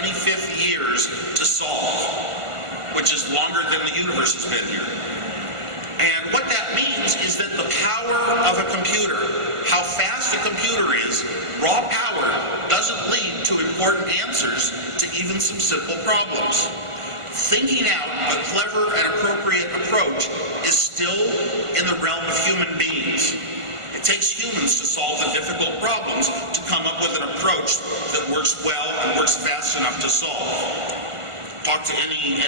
25th years to solve, which is longer than the universe has been here. And what that means is that the power of a computer, how fast a computer is, raw power, doesn't lead to important answers to even some simple problems. Thinking out a clever and appropriate approach is still in the realm of human beings. It takes humans to solve the difficult problems to come up with an approach that works well and works fast enough to solve. Talk to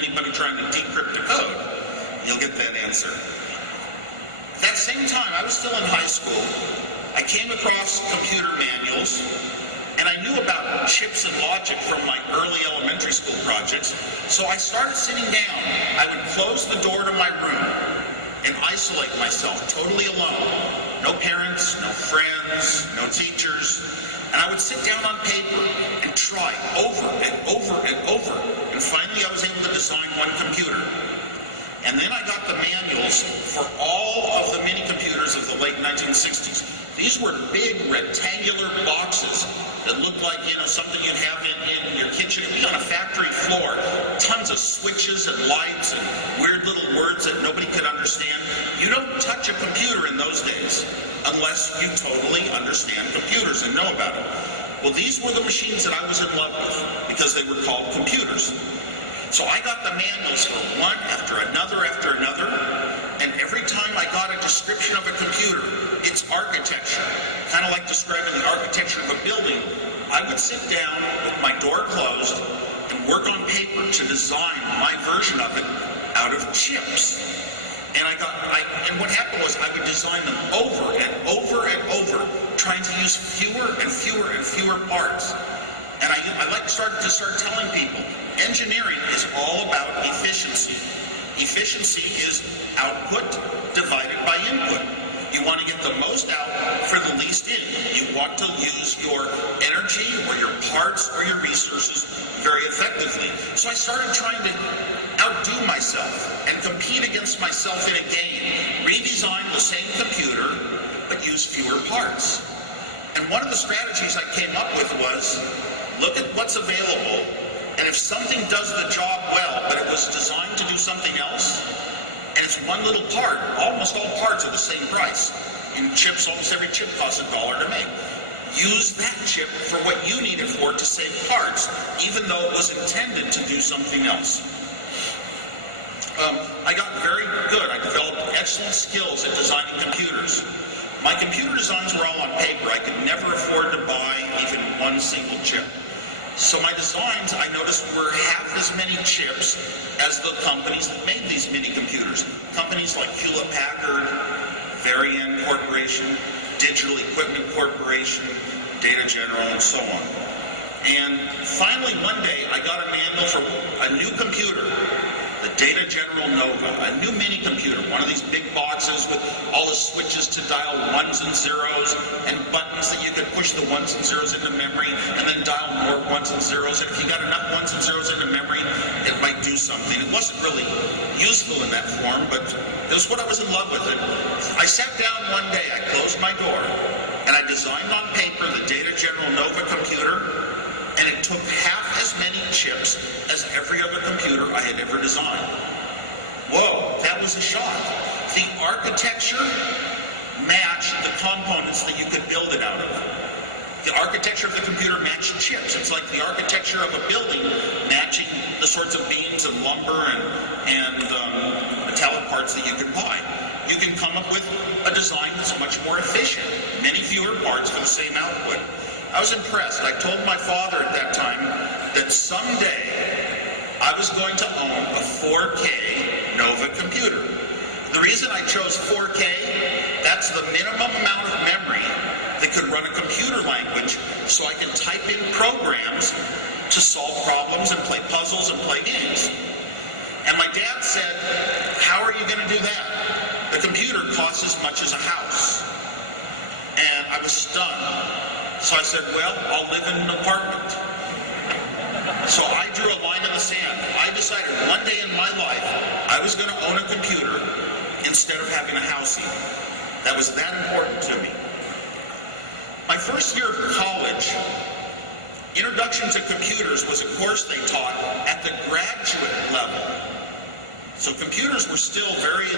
anybody trying to decrypt a code, you'll get that answer. At that same time, I was still in high school. I came across computer manuals, and I knew about chips and logic from my early elementary school projects, so I started sitting down. I would close the door to my room and isolate myself totally alone. No parents, no friends, no teachers. And I would sit down on paper and try over and over and over. And finally I was able to design one computer. And then I got the manuals for all of the mini computers of the late 1960s. These were big rectangular boxes that looked like, something you'd have in your kitchen. It'd be on a factory floor. Tons of switches and lights and weird little words that nobody could understand. You don't touch a computer in those days unless you totally understand computers and know about it. Well, these were the machines that I was in love with because they were called computers. So I got the manuals for one after another, and every time I got a description of a computer, its architecture, kind of like describing the architecture of a building, I would sit down with my door closed and work on paper to design my version of it out of chips. And what happened was I would design them over and over and over, trying to use fewer and fewer and fewer parts. And I started to start telling people, engineering is all about efficiency. Efficiency is output divided by input. You want to get the most out for the least in. You want to use your energy or your parts or your resources very effectively. So I started trying to outdo myself and compete against myself in a game. Redesign the same computer, but use fewer parts. And one of the strategies I came up with was, look at what's available, and if something does the job well, but it was designed to do something else, and it's one little part, almost all parts are the same price. In chips, almost every chip costs $1 to make. Use that chip for what you need it for to save parts, even though it was intended to do something else. I got very good. I developed excellent skills at designing computers. My computer designs were all on paper. I could never afford to buy even one single chip. So my designs, I noticed, were half as many chips as the companies that made these mini computers. Companies like Hewlett-Packard, Varian Corporation, Digital Equipment Corporation, Data General, and so on. And finally, one day, I got a manual for a new computer, the Data General Nova, a new mini computer, one of these big boxes with all the switches to dial ones and zeros and buttons that you could push the ones and zeros into memory and then dial more ones and zeros. And if you got enough ones and zeros into memory, it might do something. It wasn't really useful in that form, but it was what I was in love with. And I sat down one day, I closed my door, and I designed on paper the Data General Nova computer, and it took half as many chips as every other computer I had ever designed. Whoa, that was a shock. The architecture matched the components that you could build it out of. The architecture of the computer matched chips. It's like the architecture of a building matching the sorts of beams and lumber and metallic parts that you can buy. You can come up with a design that's much more efficient, many fewer parts for the same output. I was impressed. I told my father at that time that someday I was going to own a 4K Nova computer. The reason I chose 4K, that's the minimum amount of memory that could run a computer language so I can type in programs to solve problems and play puzzles and play games. And my dad said, how are you going to do that? The computer costs as much as a house. And I was stunned. So I said, well, I'll live in an apartment. So I drew a line in the sand. I decided one day in my life, I was going to own a computer instead of having a house even. That was that important to me. My first year of college, Introduction to Computers was a course they taught at the graduate level. So computers were still very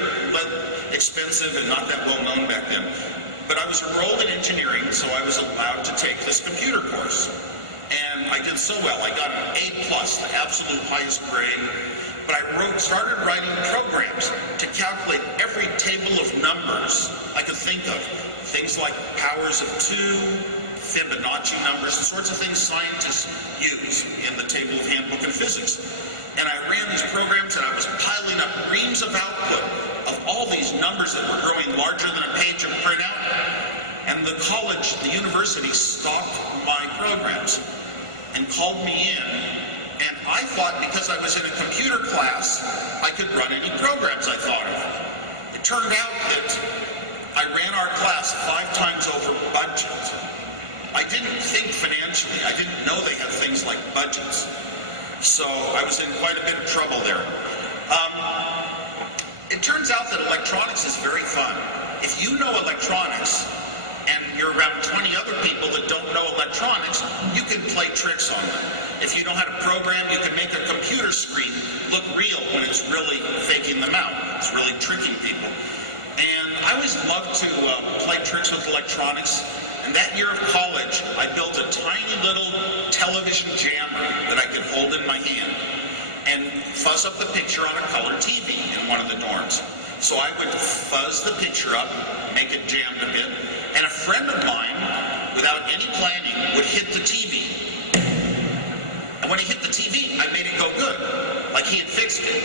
expensive and not that well known back then. But I was enrolled in engineering, so I was allowed to take this computer course. And I did so well. I got an A+, the absolute highest grade. But I started writing programs to calculate every table of numbers I could think of. Things like powers of 2, Fibonacci numbers, the sorts of things scientists use in the table of handbook in physics. And I ran these programs and I was piling up reams of output of all these numbers that were growing larger than a page of printout. And the college, the university, stopped my programs and called me in. And I thought because I was in a computer class, I could run any programs I thought of. It turned out that I ran our class 5 times over budget. I didn't think financially. I didn't know they had things like budgets. So I was in quite a bit of trouble there. It turns out that electronics is very fun. If you know electronics, and you're around 20 other people that don't know electronics, you can play tricks on them. If you know how to program, you can make a computer screen look real when it's really faking them out. It's really tricking people. And I always loved to play tricks with electronics. And that year of college, I built a tiny little television jammer that I could hold in my hand and fuzz up the picture on a color TV in one of the dorms. So I would fuzz the picture up, make it jammed a bit, and a friend of mine, without any planning, would hit the TV. And when he hit the TV, I made it go good, like he had fixed it.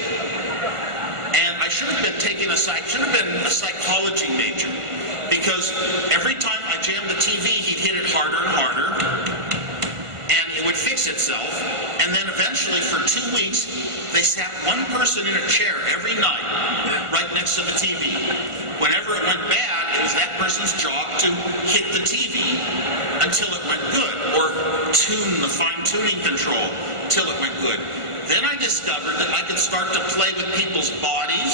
And I should have been taking a psychology major, because every time I jammed the TV, he'd hit it harder and harder, and it would fix itself. And then eventually, for 2 weeks, they sat one person in a chair every night right next to the TV. Whenever it went bad, it was that person's job to hit the TV until it went good, or tune the fine-tuning control till it went good. Then I discovered that I could start to play with people's bodies.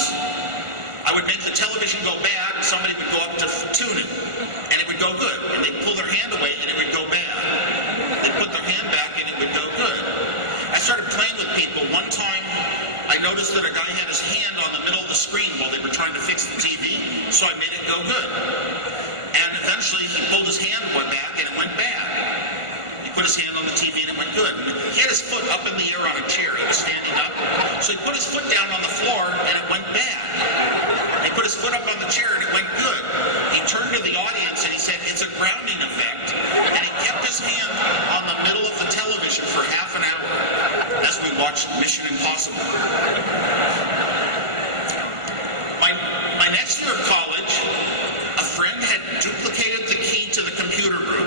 I would make the television go bad, somebody would go up to tune it, and it would go good. And they'd pull their hand away, and it would go bad. They'd put their hand back, and it would go good. I started playing with people. One time, I noticed that a guy had his hand on the middle of the screen while they were trying to fix the TV, so I made it go good. And eventually, he pulled his hand back, and it went bad. He put his hand on the TV, and it went good. He had his foot up in the air on a chair. He was standing up. So he put his foot down on the floor, and it went bad. He put his foot up on the chair, and it went good. He turned to the audience, and he said, "It's a grounding effect." And he kept his hand on the middle of the television for half an hour as we watched Mission Impossible. My next year of college, a friend had duplicated the key to the computer room.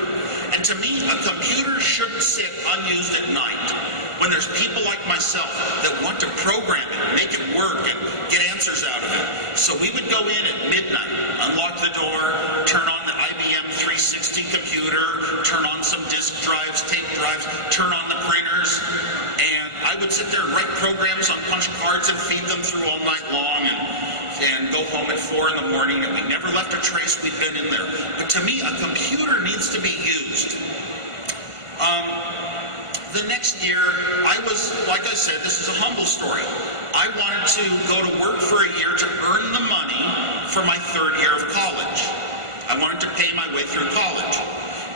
And to me, a computer shouldn't sit unused at night when there's people like myself that want to program it, make it work, and get answers out of it. So we would go in at midnight, unlock the door, turn on the IBM 360 computer, turn on some disk drives, tape drives, turn on the printers, and I would sit there and write programs on punch cards and feed them through all night long, and go home at 4 in the morning, and we never left a trace we'd been in there. But to me, a computer needs to be used. The next year, I was, like I said, this is a humble story. I wanted to go to work for a year to earn the money for my 3rd year of college. I wanted to pay my way through college.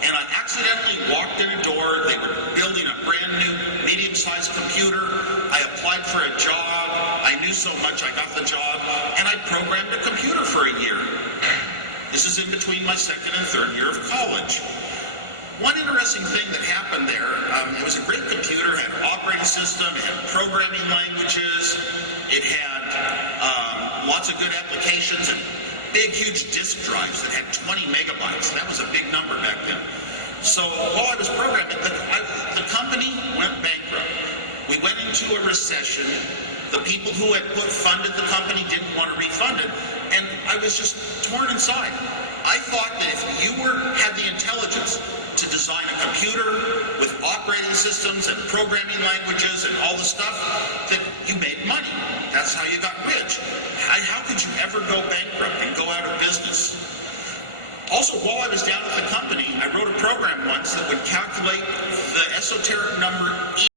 And I accidentally walked in a door. They were building a brand new medium-sized computer. I applied for a job. I knew so much, I got the job. And I programmed a computer for a year. This is in between my 2nd and 3rd year of college. One interesting thing that happened there, it was a great computer, it had an operating system, it had programming languages, it had lots of good applications, and big, huge disk drives that had 20 megabytes. That was a big number back then. So while I was programming, the company went bankrupt. We went into a recession. The people who had funded the company didn't want to refund it, and I was just torn inside. I thought that if you had the intelligence to design a computer with operating systems and programming languages and all the stuff, that you made money. That's how you got rich. How could you ever go bankrupt and go out of business? Also, while I was down at the company, I wrote a program once that would calculate the esoteric number